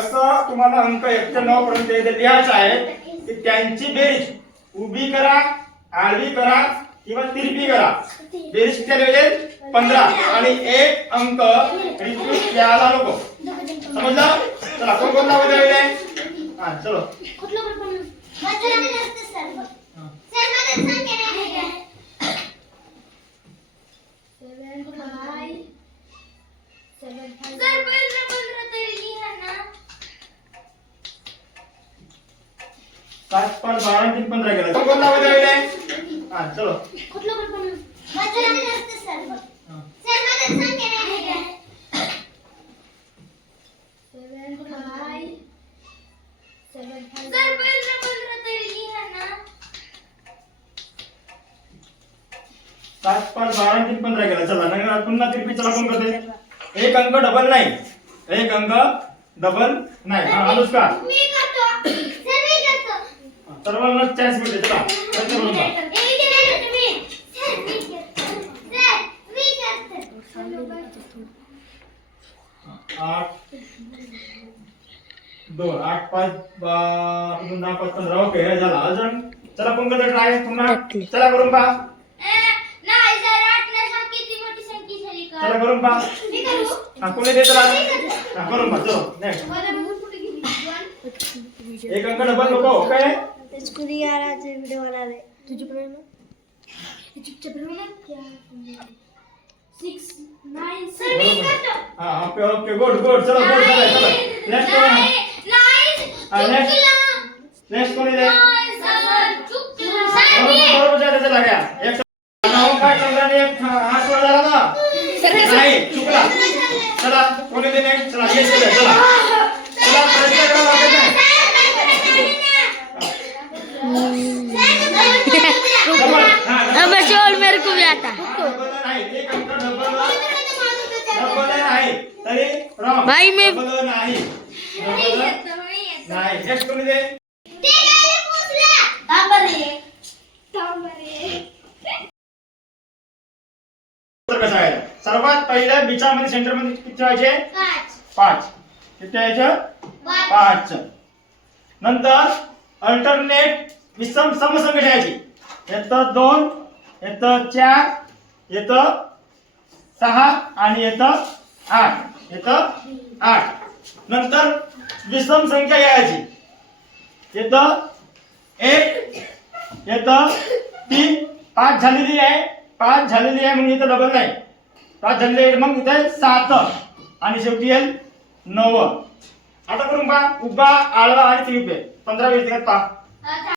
असं तुम्हाला अंक 1 ते 9 पर्यंत इथे लिहायचं आहे की त्यांची बेरीज उभी करा, आडवी करा किंवा तिरपी करा. बेरीज किती लिहिली? 15 आणि एक अंक रिपीट यायला नको. समजलं? चला कोण कोण नाव दिलेले? हां चलो. सात पाच 12 आणि 3 15 केलं. कोण नाव दिलेले? हां चलो. सात पाच 12 आणि 3 15 केलं. चला नंतर पुन्हा तिरपी. चला कोण करते? एक अंक डबल नाही. एक अंक डबल नाही. हां अनुष्का सर्वांना चान्स मिळते. चला प्रयत्न करून पहा. 8 2 8 5 10 5 15 ओके झाला. अजून चला कोण करते ट्राय पुन्हा. चला करून पहा. चला करून पहा. हां कोणी देत चला. हां करून पहा. चलो नेक्स्ट. एक अंक डबल नको ओके. स्कूल यार आज वीडियो वाला है तुझे पढ़ना चुपचाप रहना क्या 6 9 7 हां ओके ओके गुड गुड. चलो गुड चला. नेक्स्ट कोण? नेक्स्ट कोणी दे? बरोबर झालं. चला गया. एक नाव काय चंद्राने एक हात वर झाला ना. नाही चुकला. चला कोणी दे नेक्स्ट. चला येस केलं. चला चला प्रयत्न करा लागेल ना. अब छोड़ मेरे को भी आता नाही एक अंक डबल नाही तरी रॉंग. भाई मैं डबल नाही. नाही नेक्स्ट कोणी दे? कसं आहे? सर्वात पहिल्या बिचामध्ये सेंटर मध्ये किती व्हायचे? 5. किती व्हायचं? 5. नंतर अल्टरनेट विषम समसंख्या घ्यायची. येतं 2, येतं 4, येतं 6 आणि येतं 8. येतं 8. नंतर विषम संख्या घ्यायची. येतं 1, येतं 3. 5 झालेली आहे. 5 झालेली आहे म्हणून इथं डबल नाही. 5 झालेली आहे मग इथे 7 आणि शेवटी येईल 9. आता करून पहा. उभा आडवा आणि तिरपे 15 व्यक्तिगत पहा.